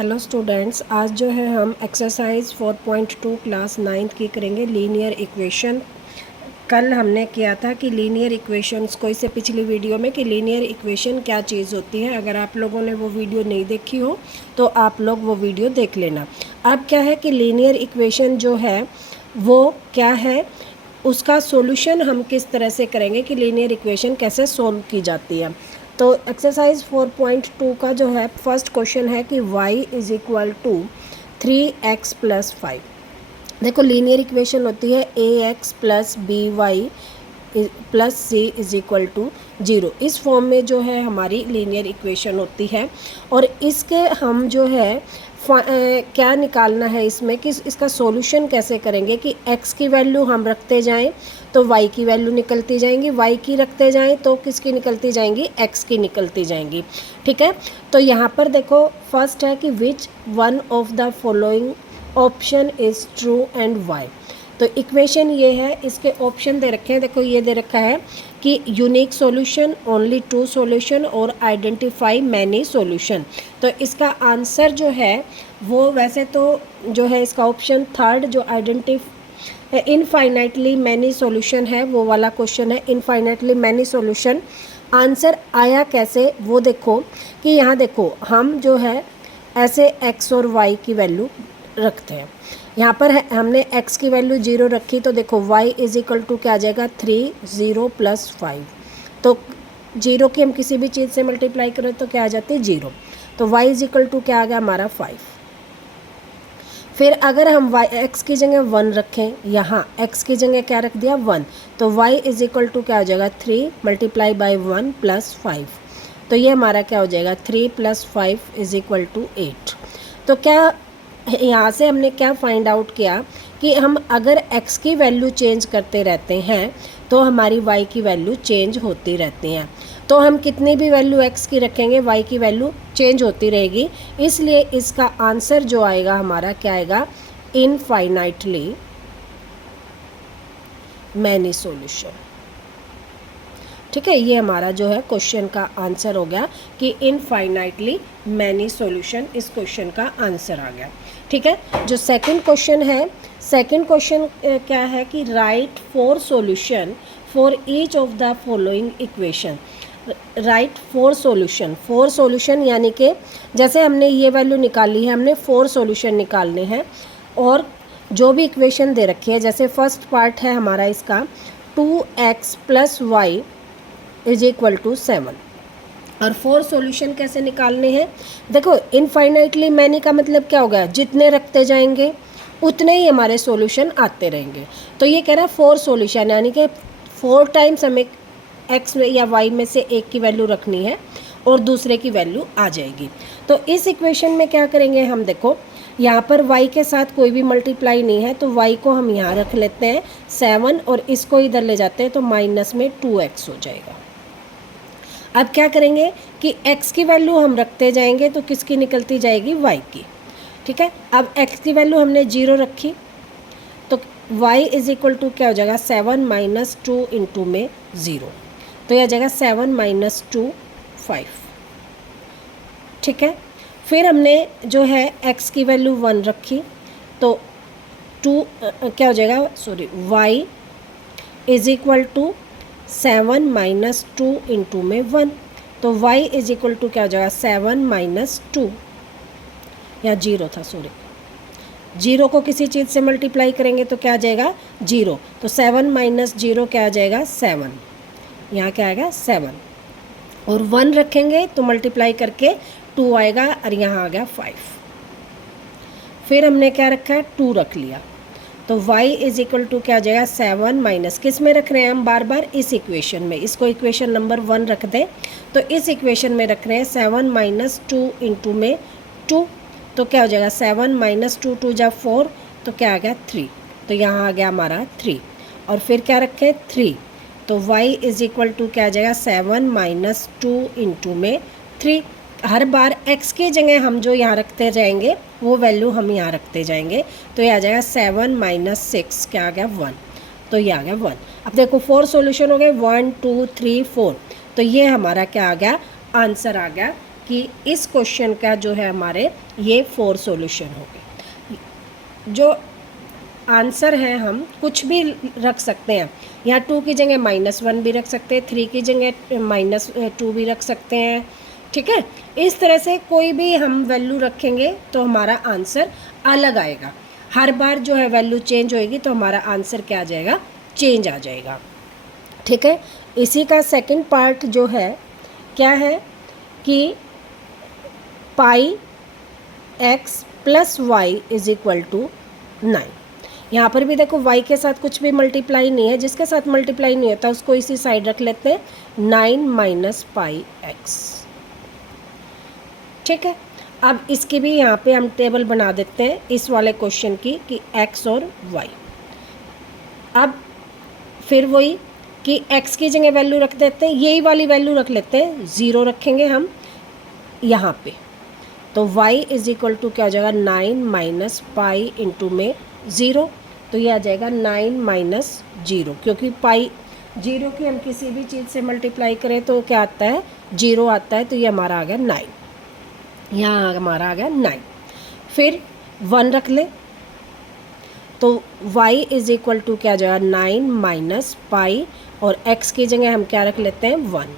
Hello students, आज जो है हम एक्सरसाइज 4.2 क्लास 9th की करेंगे लीनियर इक्वेशन। कल हमने किया था कि लीनियर इक्वेशंस को, इससे पिछली वीडियो में, कि लीनियर इक्वेशन क्या चीज़ होती है। अगर आप लोगों ने वो वीडियो नहीं देखी हो तो आप लोग वो वीडियो देख लेना। अब क्या है कि लीनियर इक्वेशन जो है वो क्या है, उसका सॉल्यूशन हम किस तरह से करेंगे कि लीनियर इक्वेशन कैसे सॉल्व की जाती है। तो एक्सरसाइज 4.2 का जो है फर्स्ट क्वेश्चन है कि y is equal to 3x plus 5। देखो, लीनियर इक्वेशन होती है ax plus by plus c is equal to 0। इस फॉर्म में जो है हमारी लीनियर इक्वेशन होती है। और इसके हम जो है क्या निकालना है इसमें कि इसका सॉल्यूशन कैसे करेंगे कि x की वैल्यू हम रखते जाएं तो y की वैल्यू निकलती जाएंगी, y की रखते जाएं तो किसकी निकलती जाएंगी, x की निकलती जाएंगी। ठीक है, तो यहाँ पर देखो फर्स्ट है कि which one of the following option is true and why. तो इक्वेशन ये है, इसके ऑप्शन दे रखे हैं। देखो ये दे रखा है कि unique solution, only two solution और आइडेंटिफाई मैनी सॉल्यूशन। तो इसका आंसर जो है वो वैसे तो जो है इसका ऑप्शन थर्ड जो इनफाइनाइटली मैनी सॉल्यूशन है, वो वाला क्वेश्चन है इनफाइनाइटली मैनी सॉल्यूशन। आंसर आया कैसे वो देखो कि यहाँ देखो हम जो है ऐसे x और y की वैल्यू रखते हैं। यहाँ पर है हमने x की वैल्यू 0 रखी, तो देखो y इज इक्वल टू क्या आ जाएगा 3 0 प्लस 5। तो 0 की हम किसी भी चीज़ से मल्टीप्लाई करें तो क्या आ जाती है 0। तो y इज इक्वल टू क्या आ गया हमारा 5। फिर अगर हम x की जगह 1 रखें, यहाँ x की जगह क्या रख दिया 1, तो y इज इक्वल टू क्या हो जाएगा 3 मल्टीप्लाई बाई 1 प्लस 5। तो ये हमारा क्या हो जाएगा 3 प्लस 5 इज इक्वल टू 8। तो क्या यहाँ से हमने क्या फाइंड आउट किया कि हम अगर x की वैल्यू चेंज करते रहते हैं तो हमारी y की वैल्यू चेंज होती रहती हैं। तो हम कितनी भी वैल्यू x की रखेंगे y की वैल्यू चेंज होती रहेगी। इसलिए इसका आंसर जो आएगा हमारा क्या आएगा, इनफाइनाइटली मैनी सॉल्यूशन। ठीक है, ये हमारा जो है क्वेश्चन का आंसर हो गया कि इनफाइनाइटली मैनी सॉल्यूशन इस क्वेश्चन का आंसर आ गया। ठीक है, जो सेकंड क्वेश्चन है, सेकंड क्वेश्चन क्या है कि right 4 solution for each of the following equation. Right 4 solution, 4 solution यानी कि जैसे हमने ये वैल्यू निकाली है, हमने 4 सॉल्यूशन निकालने हैं। और जो भी इक्वेशन दे रखी है, जैसे फर्स्ट पार्ट है हमारा इसका 2x plus y is equal to 7। और 4 सॉल्यूशन कैसे निकालने हैं, देखो इनफाइनाइटली मैनी का मतलब क्या होगा, जितने रखते जाएंगे उतने ही हमारे सॉल्यूशन आते रहेंगे। तो ये कह रहा है 4 सॉल्यूशन यानी कि 4 टाइम्स हमें x में या y में से एक की वैल्यू रखनी है और दूसरे की वैल्यू आ जाएगी। तो इस इक्वेशन में क्या करेंगे हम, देखो यहाँ पर y के साथ कोई भी मल्टीप्लाई नहीं है, तो y को हम यहाँ रख लेते हैं 7 और इसको इधर ले जाते हैं तो माइनस में 2x हो जाएगा। अब क्या करेंगे कि x की वैल्यू हम रखते जाएंगे तो किसकी निकलती जाएगी, y की। ठीक है, अब x की वैल्यू हमने 0 रखी तो y इज इक्वल टू क्या हो जाएगा 7 माइनस 2 इंटू में 0, तो यह आ जाएगा 7 माइनस 2 5। ठीक है, फिर हमने जो है x की वैल्यू 1 रखी तो 2 क्या हो जाएगा, sorry y is equal to 7 minus 2 into में 1, तो y इज इक्वल टू क्या हो जाएगा 7 माइनस 2, या 0 था सॉरी, 0 को किसी चीज़ से मल्टीप्लाई करेंगे तो क्या आ जाएगा 0, तो 7 माइनस 0 क्या आ जाएगा 7, यहाँ क्या आएगा 7। और 1 रखेंगे तो मल्टीप्लाई करके 2 आएगा और यहाँ आ गया 5। फिर हमने क्या रखा है 2 रख लिया, तो y इज इक्वल टू क्या आ जाएगा 7 माइनस, किस में रख रहे हैं हम बार बार, इस इक्वेशन में, इसको इक्वेशन नंबर 1 रख दें तो इस इक्वेशन में रख रहे हैं 7 माइनस 2 इंटू में 2, तो क्या हो जाएगा 7 माइनस 2 2 जा 4, तो क्या आ गया 3, तो यहाँ आ गया हमारा 3। और फिर क्या रखें 3, तो y इज इक्वल टू क्या आ जाएगा 7 माइनस 2 इंटू में 3। हर बार x की जगह हम जो यहाँ रखते जाएंगे वो वैल्यू हम यहाँ रखते जाएंगे, तो ये आ जाएगा 7 माइनस 6 क्या आ गया 1, तो ये आ गया 1। अब देखो 4 सॉल्यूशन हो गए 1 2 3 4, तो ये हमारा क्या आ गया आंसर आ गया कि इस क्वेश्चन का जो है हमारे ये 4 सॉल्यूशन हो गए। जो आंसर है हम कुछ भी रख सकते हैं, यहाँ 2 की जगह -1 भी रख सकते हैं, 3 की जगह -2 भी रख सकते हैं, ठीक है। इस तरह से कोई भी हम वैल्यू रखेंगे तो हमारा आंसर अलग आएगा। हर बार जो है वैल्यू चेंज होएगी तो हमारा आंसर क्या आ जाएगा, चेंज आ जाएगा, ठीक है। इसी का सेकंड पार्ट जो है क्या है कि pi x plus y is equal to 9। यहाँ पर भी देखो y के साथ कुछ भी मल्टीप्लाई नहीं है, जिसके साथ मल्टीप्लाई नहीं होता उसको इसी साइड रख लेते हैं, 9 माइनस पाई x, ठीक है। अब इसकी भी यहाँ पे हम टेबल बना देते हैं इस वाले क्वेश्चन की कि x और y। अब फिर वही कि x की जगह वैल्यू रख देते हैं, यही वाली वैल्यू रख लेते हैं, 0 रखेंगे हम यहाँ पे, तो y इज इक्वल टू क्या हो जाएगा, 9 माइनस पाई इंटू में 0, तो ये आ जाएगा 9 माइनस 0, क्योंकि पाई 0 की हम किसी भी चीज़ से मल्टीप्लाई करें तो क्या आता है, 0 आता है, तो ये हमारा आ गया 9, यहाँ हमारा आ गया 9। फिर 1 रख ले तो y इज इक्वल टू क्या जाएगा, 9 माइनस पाई, और x की जगह हम क्या रख लेते हैं, 1,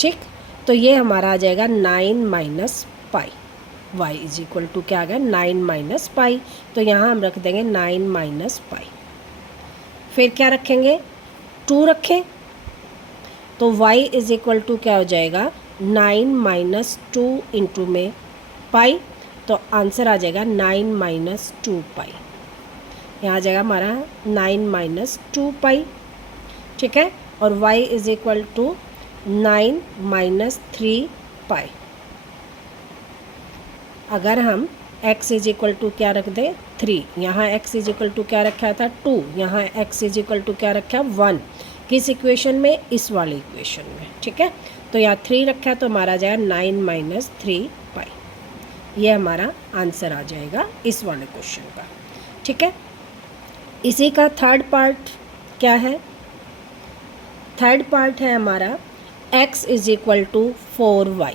ठीक। तो ये हमारा आ जाएगा 9 minus pi, y is equal to क्या आ गया, 9 माइनस पाई, तो यहाँ हम रख देंगे 9 माइनस पाई। फिर क्या रखेंगे, 2 रखें तो y इज इक्वल टू क्या हो जाएगा, 9 माइनस 2 इंटू में पाई, तो आंसर आ जाएगा 9 माइनस 2 पाई, यहाँ आ जाएगा हमारा 9 माइनस 2 पाई, ठीक है। और y is equal to 9 minus 3 pi. अगर हम x इज इक्वल टू क्या रख दें, 3, यहाँ x इज इक्वल टू क्या रखा था, 2, यहाँ x इज इक्वल टू क्या रखा, 1, किस इक्वेशन में, इस वाले इक्वेशन में, ठीक है। तो यहाँ 3 रखा है तो हमारा आ जाएगा 9 माइनस 3 पाई, ये हमारा आंसर आ जाएगा इस वाले क्वेश्चन का, ठीक है। इसी का थर्ड पार्ट क्या है, थर्ड पार्ट है हमारा x is equal to 4y।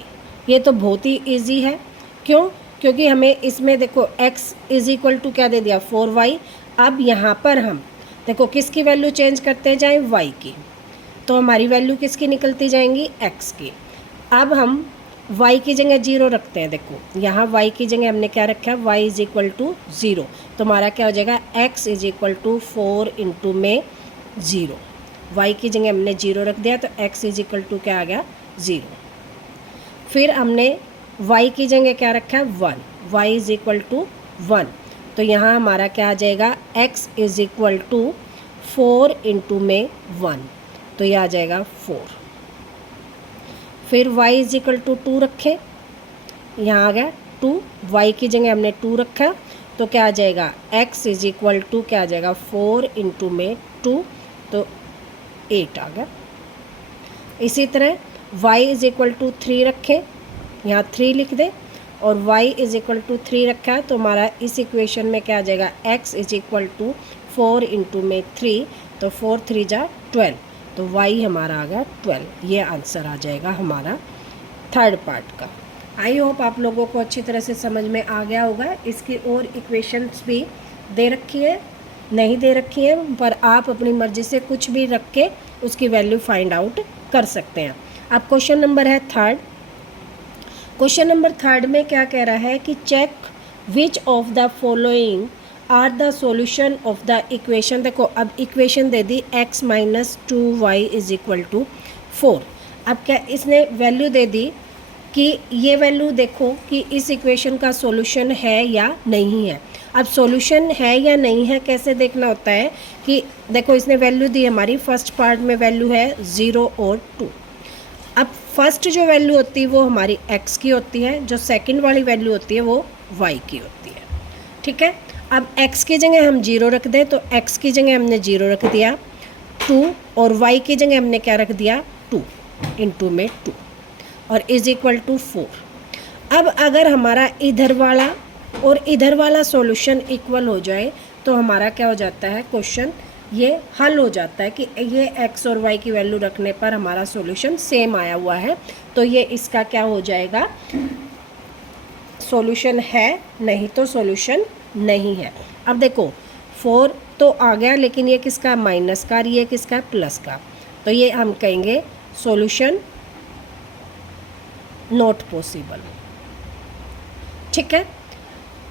ये तो बहुत ही ईजी है, क्यों, क्योंकि हमें इसमें देखो x इज इक्वल टू क्या दे दिया, 4y। अब यहाँ पर हम देखो किसकी वैल्यू चेंज करते जाएं, y की, तो हमारी वैल्यू किसकी निकलती जाएंगी, x की। अब हम y की जगह 0 रखते हैं, देखो यहाँ y की जगह हमने क्या रखा है, y इज इक्वल टू 0, तो हमारा क्या हो जाएगा, x is equal to 4 into में 0, y की जगह हमने 0 रख दिया तो x इज इक्वल टू क्या आ गया, 0। फिर हमने y की जगह क्या रखा है, 1, y इज इक्वल टू 1, तो यहाँ हमारा क्या आ जाएगा, x is equal to 4 into में 1, तो यह आ जाएगा 4। फिर y इज इक्वल टू 2 रखें, यहाँ आ गया 2, y की जगह हमने 2 रखा, तो क्या आ जाएगा, x इज इक्वल टू क्या आ जाएगा, 4 इंटू में 2, तो 8 आ गया। इसी तरह y इज इक्वल टू 3 रखें, यहाँ 3 लिख दें, और y इज इक्वल टू 3 रखा है, तो हमारा इस इक्वेशन में क्या आ जाएगा, x is equal to 4 into में 3, तो 4 3 जा 12, तो y हमारा आ गया 12। ये आंसर आ जाएगा हमारा थर्ड पार्ट का। आई होप आप लोगों को अच्छी तरह से समझ में आ गया होगा। इसकी और इक्वेशंस भी दे रखी है, नहीं दे रखी है, पर आप अपनी मर्ज़ी से कुछ भी रख के उसकी वैल्यू फाइंड आउट कर सकते हैं। अब क्वेश्चन नंबर है थर्ड। क्वेश्चन नंबर थर्ड में क्या कह रहा है कि check which of the following are the solution of the equation. देखो अब इक्वेशन दे दी x minus 2y is equal to 4। अब क्या इसने वैल्यू दे दी कि ये वैल्यू देखो कि इस इक्वेशन का सॉल्यूशन है या नहीं है। अब सॉल्यूशन है या नहीं है कैसे देखना होता है कि देखो इसने वैल्यू दी, हमारी फर्स्ट पार्ट में वैल्यू है 0 और 2। अब फर्स्ट जो वैल्यू होती है वो हमारी x की होती है, जो सेकंड वाली वैल्यू होती है वो y की होती है, ठीक है। अब x की जगह हम 0 रख दें, तो x की जगह हमने 0 रख दिया 2, और y की जगह हमने क्या रख दिया 2 इंटू में 2, और इज इक्वल टू 4। अब अगर हमारा इधर वाला और इधर वाला सॉल्यूशन इक्वल हो जाए तो हमारा क्या हो जाता है, क्वेश्चन ये हल हो जाता है कि ये x और y की वैल्यू रखने पर हमारा सॉल्यूशन सेम आया हुआ है, तो ये इसका क्या हो जाएगा, सॉल्यूशन है, नहीं तो सॉल्यूशन नहीं है। अब देखो 4 तो आ गया, लेकिन ये किसका, माइनस का, और ये किसका, प्लस का, तो ये हम कहेंगे सॉल्यूशन नॉट पॉसिबल। ठीक है।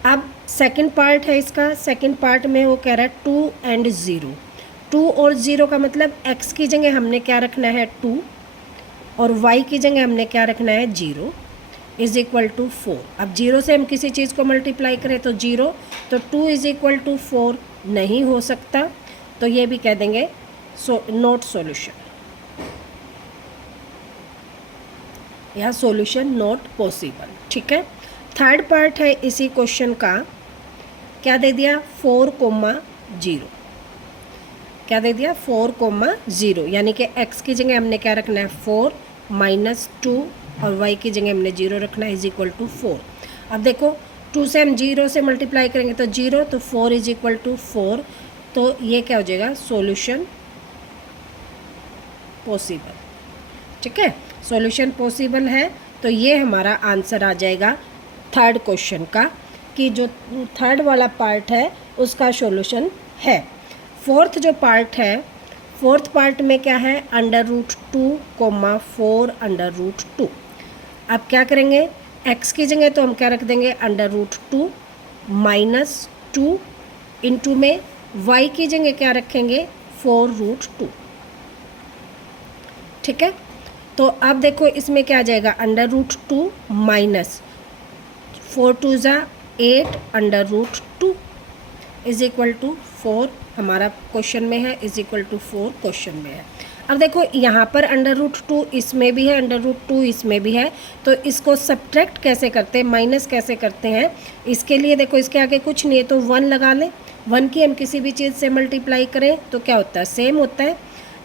अब सेकंड पार्ट है इसका, सेकंड पार्ट में वो कह रहा है 2 and 0। 2 और 0 का मतलब x की जगह हमने क्या रखना है 2, और y की जगह हमने क्या रखना है 0 इज इक्वल टू 4। अब 0 से हम किसी चीज़ को मल्टीप्लाई करें तो 0, तो 2 इज इक्वल टू 4 नहीं हो सकता, तो ये भी कह देंगे नॉट सॉल्यूशन, या सॉल्यूशन नॉट पॉसिबल। ठीक है। थर्ड पार्ट है इसी क्वेश्चन का, क्या दे दिया 4,0, क्या दे दिया 4,0, यानी कि x की जगह हमने क्या रखना है 4 -2 और y की जगह हमने 0 रखना है इज इक्वल टू 4। अब देखो 2 से हम 0 से मल्टीप्लाई करेंगे तो 0, तो 4 इज इक्वल टू 4, तो ये क्या हो जाएगा सॉल्यूशन पॉसिबल। ठीक है, सॉल्यूशन पॉसिबल है, तो ये हमारा आंसर आ जाएगा थर्ड क्वेश्चन का, कि जो थर्ड वाला पार्ट है उसका सॉल्यूशन है। फोर्थ जो पार्ट है, फोर्थ पार्ट में क्या है √2, 4 √2। अब क्या करेंगे, x की जगह तो हम क्या रख देंगे √2 -2 इंटू में y की जगह क्या रखेंगे 4√2। ठीक है, तो अब देखो इसमें क्या आ जाएगा √2 माइनस 4 2 ज़ा 8 √2 इज इक्वल टू 4 हमारा क्वेश्चन में है, इज इक्वल टू 4 क्वेश्चन में है। अब देखो यहाँ पर √2 इसमें भी है, √2 इसमें भी है, तो इसको सब्ट्रैक्ट कैसे करते हैं, माइनस कैसे करते हैं, इसके लिए देखो इसके आगे कुछ नहीं है तो 1 लगा लें। 1 की हम किसी भी चीज़ से मल्टीप्लाई करें तो क्या होता है सेम होता है।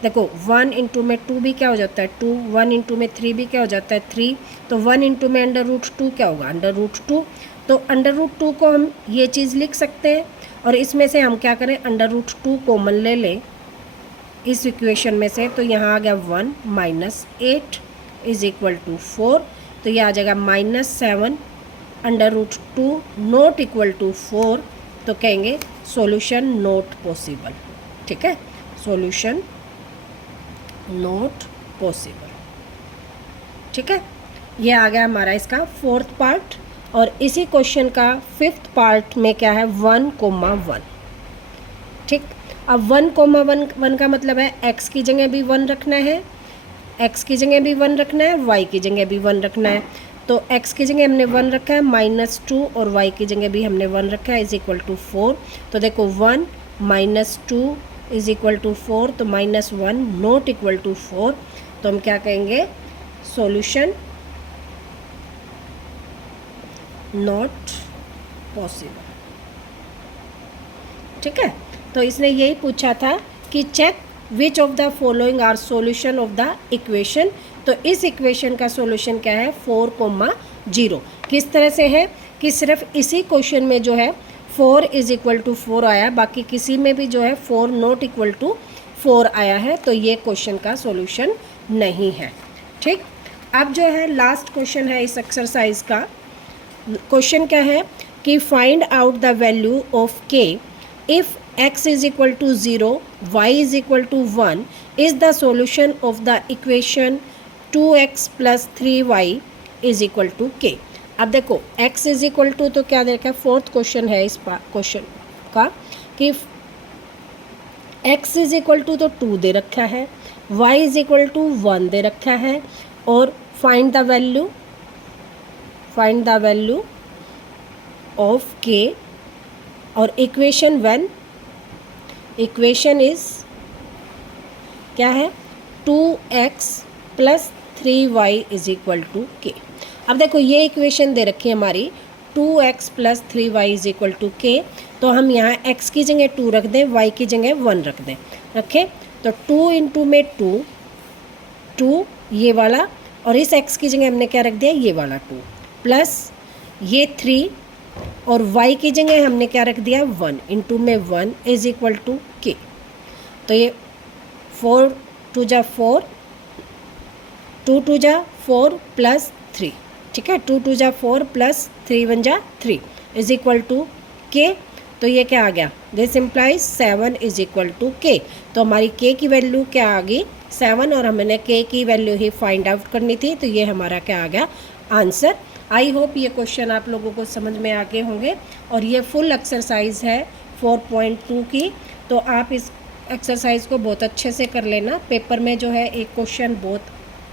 देखो 1 इंटू में 2 भी क्या हो जाता है 2, 1 इंटू में 3 भी क्या हो जाता है 3, तो 1 इंटू में √2 क्या होगा √2, तो √2 को हम ये चीज़ लिख सकते हैं, और इसमें से हम क्या करें √2 कॉमन ले लें इस इक्वेशन में से, तो यहाँ आ गया 1 -8 इज इक्वल टू 4, तो ये आ जाएगा -7 √2 नॉट इक्वल टू 4, तो कहेंगे सॉल्यूशन नॉट पॉसिबल। ठीक है, सॉल्यूशन नॉट पॉसिबल। ठीक है, ये आ गया हमारा इसका फोर्थ पार्ट, और इसी क्वेश्चन का फिफ्थ पार्ट में क्या है 1,1। ठीक, अब 1,1 का मतलब है x की जगह भी 1 रखना है, x की जगह भी 1 रखना है, y की जगह भी 1 रखना है, तो x की जगह हमने 1 रखा है -2 और y की जगह भी हमने 1 रखा है इज इक्वल टू 4, तो देखो 1 -2 इज इक्वल टू 4, तो -1 नॉट इक्वल टू 4, तो हम क्या कहेंगे सॉल्यूशन नॉट पॉसिबल। ठीक है, तो इसने यही पूछा था कि check which of the following are solution of the equation, तो इस इक्वेशन का सॉल्यूशन क्या है 4,0। किस तरह से है कि सिर्फ इसी क्वेश्चन में जो है 4 इज इक्वल टू 4 आया, बाकी किसी में भी जो है 4 नॉट इक्वल टू 4 आया है, तो ये क्वेश्चन का सॉल्यूशन नहीं है। ठीक, अब जो है लास्ट क्वेश्चन है इस एक्सरसाइज का। क्वेश्चन क्या है कि find out the value of k if x is equal to 0, y is equal to 1 is the solution of the equation 2x + 3y is equal to k। अब देखो x is equal to, तो क्या देखा fourth question है इस question का कि x is equal to तो 2 दे रखा है, y इज इक्वल टू 1 दे रखा है, और find the value of k, और इक्वेशन 1 इक्वेशन इज क्या है 2x + 3y is equal to k। अब देखो ये इक्वेशन दे रखी है हमारी 2x + 3y is equal to k, तो हम यहाँ x की जगह 2 रख दें, y की जगह 1 रख दें, रखें, तो 2 इंटू में 2 ये वाला, और इस x की जगह हमने क्या रख दिया ये वाला 2 प्लस ये 3, और y की जगह हमने क्या रख दिया 1 इंटू में 1 इज इक्वल टू k, तो ये 4 2 जा 4, 2 2 जा 4 + 3, ठीक है। 2 2 जा 4 + 3 1 जा 3 इज इक्वल टू के। तो ये क्या आ गया, this implies 7 is equal to k. तो हमारी के की वैल्यू क्या आ गई, 7, और हमने के की वैल्यू ही फाइंड आउट करनी थी। तो ये हमारा क्या आ गया, आंसर। आई होप ये क्वेश्चन आप लोगों को समझ में आ गए होंगे। और ये फुल एक्सरसाइज है 4.2 की। तो आप इस एक्सरसाइज को बहुत अच्छे से कर लेना। पेपर में जो है एक क्वेश्चन बहुत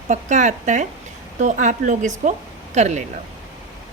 पक्का आता है, तो आप लोग इसको कर लेना।